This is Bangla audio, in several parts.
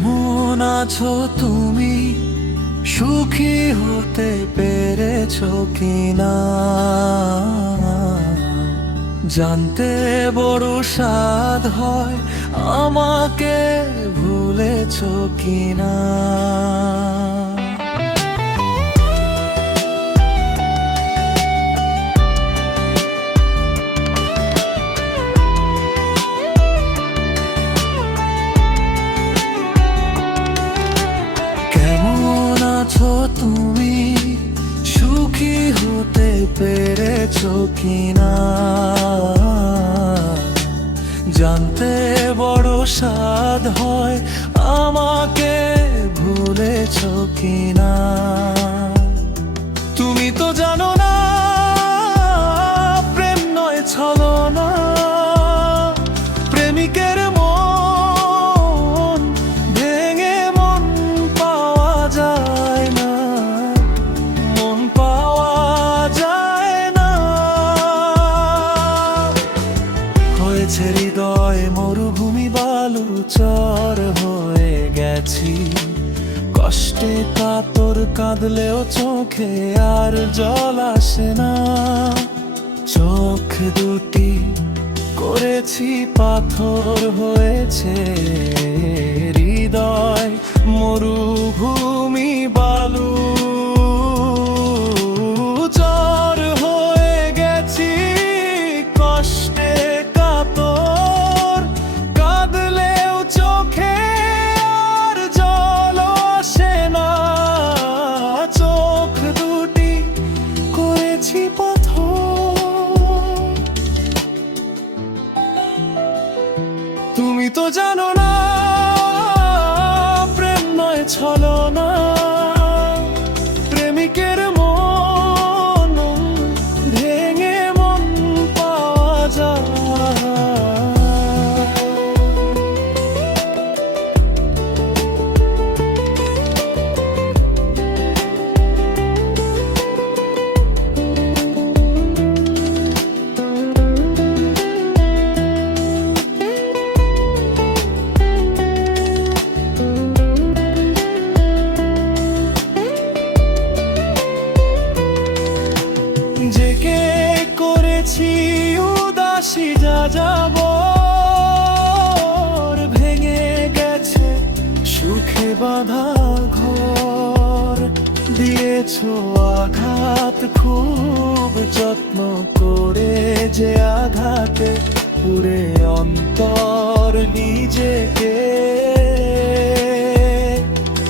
কেমন আছো তুমি, সুখী হতে পেরেছো কিনা? জানতে বড় স্বাদ হয়, আমাকে ভুলেছো কিনা? কেমন আছো তুমি, সুখী হতে পেরেছো কিনা? জানতে বড় স্বাদ হয়, আমাকে ভুলেছো কিনা? তুমি তো জানো না, প্রেম নয় ছলনা। প্রেমিকের মন ভেঙে মন পাওয়া যায় না, মন পাওয়া যায় না। হয়েছে হৃদয় মরুভূমি, বালুচর হয়ে গেছি। কষ্টে কাতর কাঁদলেও চোখে আর জল আসে না। চোখ দুটি করেছি পাথর, হয়েছে হৃদয় মরুভূমি, বালু চর হয়ে গেছি। কষ্টে কাতর কাঁদলেও চোখে আর জল আসে না। চোখ দুটি করেছি পাথর। তুমি তো জানো না, প্রেম নয় ছলনা। প্রেমিকের মন ভেঙে মন পাওয়া যায়। জেগে করেছি উদাসী যাযাবর, ভেঙে গেছে সুখে বাঁধা ঘর। দিয়েছো আঘাত খুব যত্ন করে, যে আঘাতে পুরে অন্তর নিজেকে।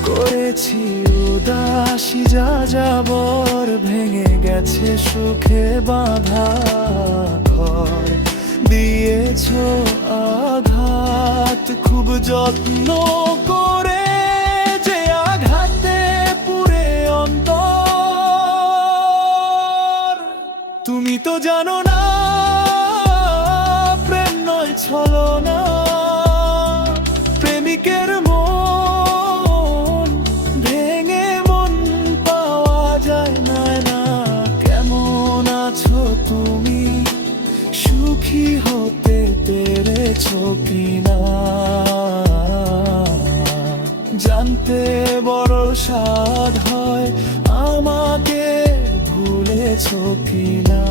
করেছি উদাসী যাযাবর, ভেঙে গেছে সুখে বাঁধা ঘর। দিয়েছো আঘাত খুব যত্ন করে, যে আঘাতে পুরে অন্তর। তুমি তো জানো না, প্রেম নয় ছলনা। প্রেমিকের মন ভেঙে মন পাওয়া যায় না। কেমন আছো তুমি, সুখী হতে পেরেছো কিনা? জানতে বড় স্বাদ হয়, আমাকে ভুলেছো কিনা?